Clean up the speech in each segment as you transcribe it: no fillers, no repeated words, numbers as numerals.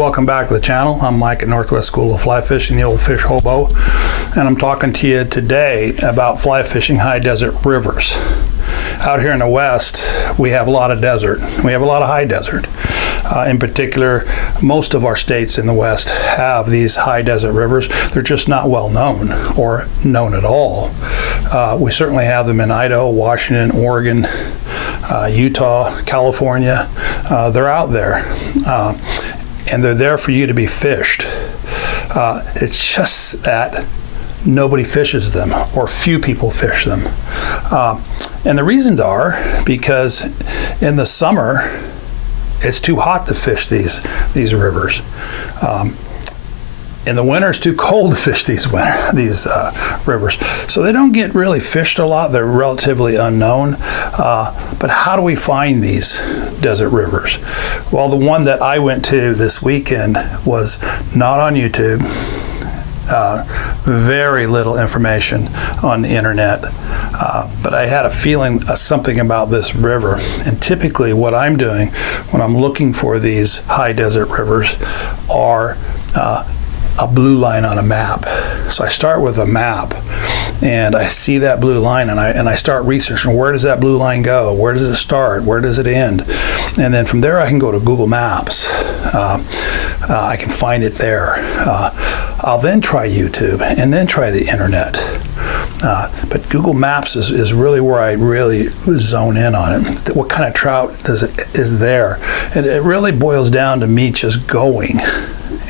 welcome back to the channel. I'm Mike at Northwest School of Fly Fishing, the old fish hobo, and I'm talking to you today about fly fishing high desert rivers. Out here in the West, we have a lot of desert. We have a lot of high desert. In particular, most of our states in the West have these high desert rivers. They're just not well known or known at all. We certainly have them in Idaho, Washington, Oregon, Utah, California. They're out there, and they're there for you to be fished. It's just that nobody fishes them, or few people fish them. And the reasons are because in the summer, it's too hot to fish these rivers. In the winter, it's too cold to fish these rivers. So they don't get really fished a lot. They're relatively unknown. But how do we find these desert rivers? Well, the one that I went to this weekend was not on YouTube. Very little information on the internet. But I had a feeling something about this river. And typically what I'm doing when I'm looking for these high desert rivers are a blue line on a map. So I start with a map and I see that blue line and I start researching, where does that blue line go? Where does it start? Where does it end? And then from there I can go to Google Maps. I can find it there. I'll then try YouTube and then try the internet. But Google Maps is really where I really zone in on it. What kind of trout is there? And it really boils down to me just going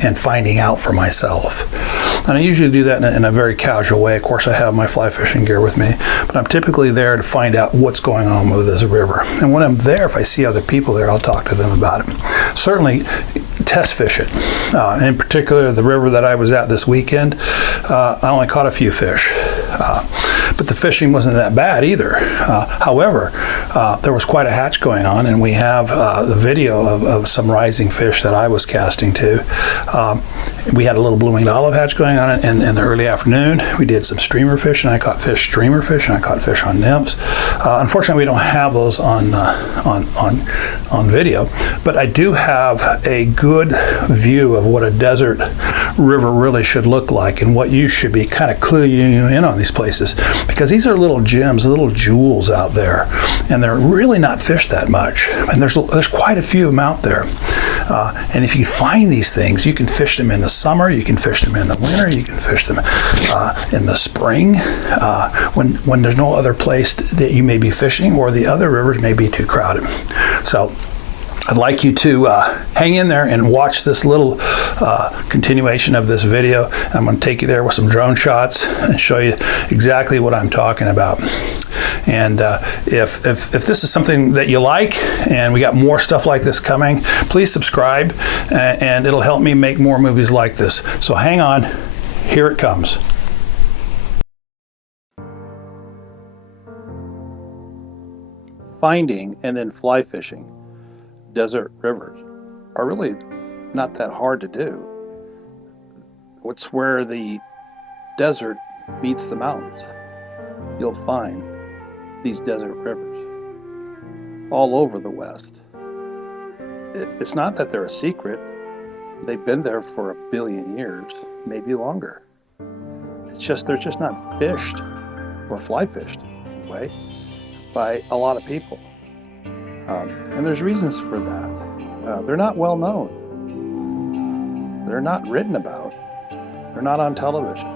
and finding out for myself. And I usually do that in a very casual way. Of course, I have my fly fishing gear with me, but I'm typically there to find out what's going on with this river. And when I'm there, if I see other people there, I'll talk to them about it. Certainly, test fish it. In particular, the river that I was at this weekend, I only caught a few fish. But the fishing wasn't that bad either. However, there was quite a hatch going on, and we have the video of some rising fish that I was casting to. We had a little blue-winged olive hatch going on in the early afternoon. We did some streamer fish, and I caught streamer fish, and I caught fish on nymphs. Unfortunately, we don't have those on video, but I do have a good view of what a desert river really should look like, and what you should be kind of cluing you in on these places, because these are little gems, little jewels out there, and they're really not fished that much. And there's quite a few of them out there. And if you find these things, you can fish them in the summer, you can fish them in the winter, you can fish them in the spring, when there's no other place that you may be fishing, or the other rivers may be too crowded. So I'd like you to hang in there and watch this little continuation of this video. I'm going to take you there with some drone shots and show you exactly what I'm talking about. And if this is something that you like, and we got more stuff like this coming, please subscribe, and it'll help me make more movies like this. So hang on, here it comes. Finding and then fly fishing desert rivers are really not that hard to do. It's where the desert meets the mountains. You'll find these desert rivers all over the West. It's not that they're a secret. They've been there for 1 billion years, maybe longer. It's just they're just not fished, or fly fished anyway, by a lot of people. And there's reasons for that. They're not well known. They're not written about. They're not on television.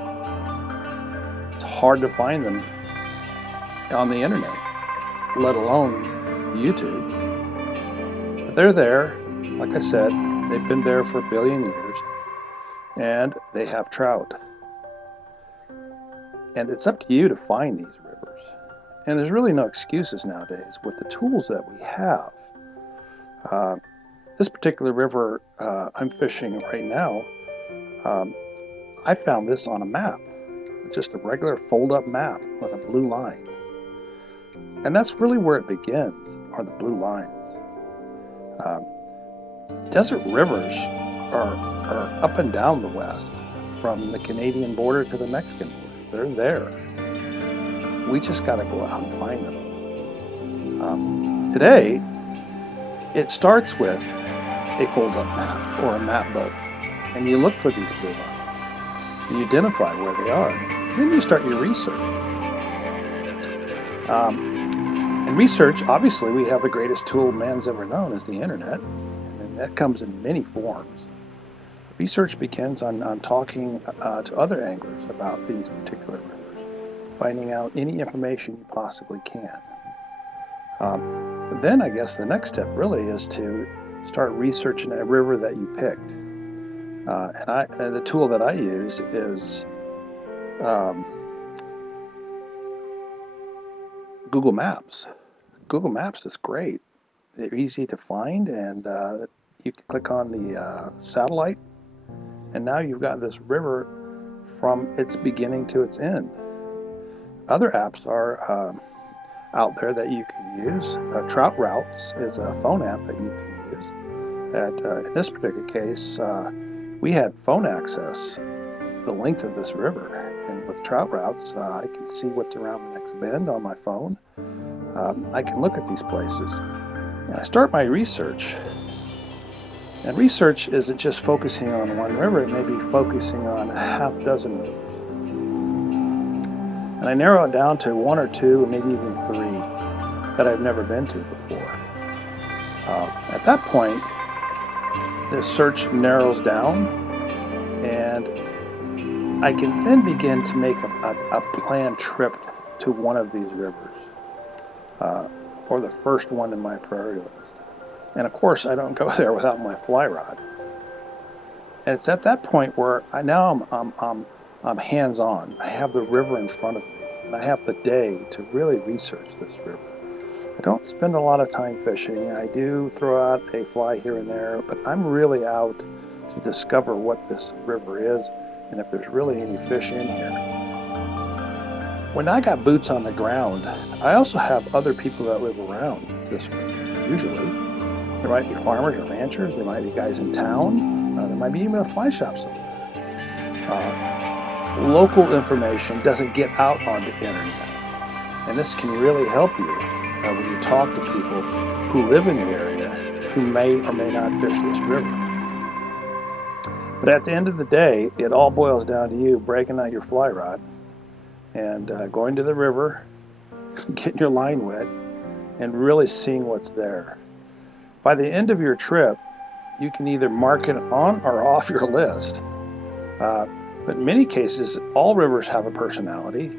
It's hard to find them on the internet, let alone YouTube. But they're there. Like I said, they've been there for 1 billion years, and they have trout. And it's up to you to find these rivers. And there's really no excuses nowadays with the tools that we have. This particular river I'm fishing right now, I found this on a map. Just a regular fold-up map with a blue line. And that's really where it begins, are the blue lines. Desert rivers are up and down the West, from the Canadian border to the Mexican border. They're there. We just got to go out and find them. Today, it starts with a fold-up map or a map book, and you look for these blue lines. You identify where they are. Then you start your research. And research, obviously, we have the greatest tool man's ever known is the internet, and that comes in many forms. Research begins on talking to other anglers about these particular rivers, finding out any information you possibly can. But then I guess the next step really is to start researching a river that you picked. And the tool that I use is Google Maps. Google Maps is great. They're easy to find, and you can click on the satellite, and now you've got this river from its beginning to its end. Other apps are out there that you can use. Trout Routes is a phone app that you can use. In this particular case, we had phone access the length of this river, and with Trout Routes, I can see what's around the next bend on my phone. I can look at these places, and I start my research. And research isn't just focusing on one river, it may be focusing on a half dozen rivers. And I narrow it down to one or two, or maybe even three that I've never been to before. At that point, the search narrows down, and I can then begin to make a planned trip to one of these rivers, or the first one in my priority list. And of course, I don't go there without my fly rod. And it's at that point where I'm hands-on. I have the river in front of me, and I have the day to really research this river. I don't spend a lot of time fishing. I do throw out a fly here and there, but I'm really out to discover what this river is and if there's really any fish in here. When I got boots on the ground, I also have other people that live around this river, usually. There might be farmers or ranchers, there might be guys in town, there might be even a fly shop somewhere. Local information doesn't get out on the internet, and this can really help you when you talk to people who live in the area who may or may not fish this river. But at the end of the day, it all boils down to you breaking out your fly rod and going to the river, getting your line wet, and really seeing what's there. By the end of your trip, you can either mark it on or off your list. But in many cases, all rivers have a personality,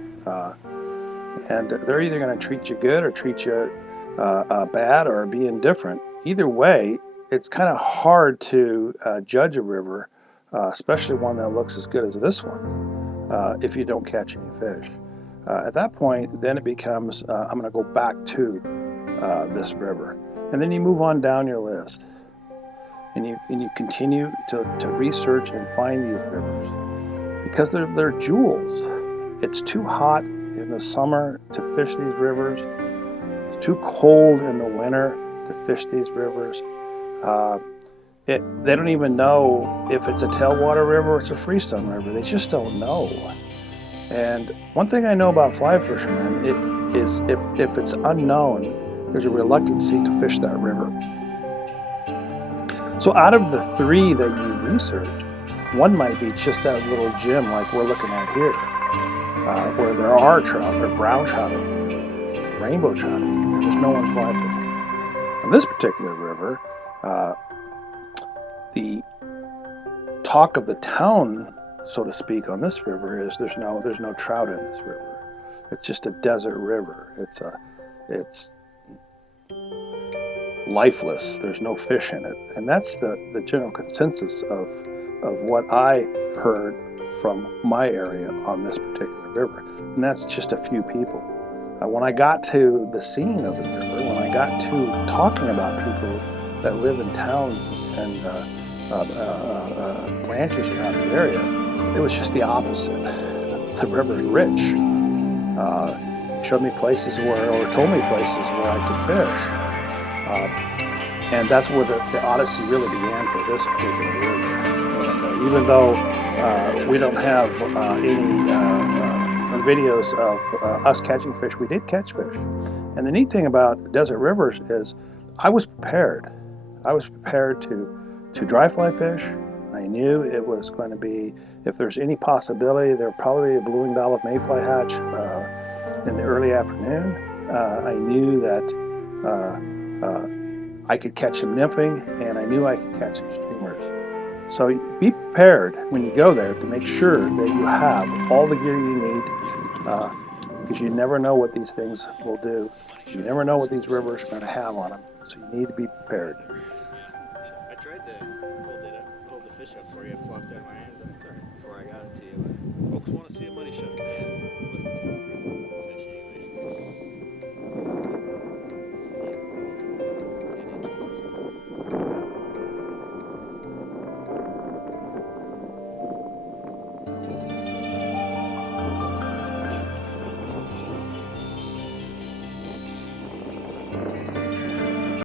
and they're either going to treat you good or treat you bad or be indifferent. Either way, it's kind of hard to judge a river, especially one that looks as good as this one, if you don't catch any fish. At that point, then it becomes, I'm going to go back to this river. And then you move on down your list, and you continue to research and find these rivers because they're jewels. It's too hot in the summer to fish these rivers. It's too cold in the winter to fish these rivers. They don't even know if it's a tailwater river or it's a freestone river. They just don't know. And one thing I know about fly fishermen is if it's unknown, there's a reluctancy to fish that river. So out of the three that you researched, one might be just that little gem like we're looking at here, where there are trout, or brown trout, rainbow trout. There's no one fly fishing. On this particular river, the talk of the town, so to speak, on this river is there's no trout in this river. It's just a desert river. It's lifeless. There's no fish in it, and that's the general consensus of what I heard from my area on this particular river, and that's just a few people. When I got to the scene of the river, when I got to talking about people that live in towns and ranches around the area, it was just the opposite. The river's rich. Showed me places or told me places where I could fish. And that's where the odyssey really began for this particular river. And even though we don't have any videos of us catching fish, we did catch fish. And the neat thing about desert rivers is I was prepared. I was prepared to to dry fly fish. I knew it was going to be, if there's any possibility, there would probably be a blue winged olive mayfly hatch in the early afternoon. I knew that I could catch some nymphing, and I knew I could catch some streamers. So be prepared when you go there to make sure that you have all the gear you need, because you never know what these things will do. You never know what these rivers are going to have on them. So you need to be prepared. I tried to hold the fish up for you. It flopped out of my hands before I got it to you. Folks want to see a money shot.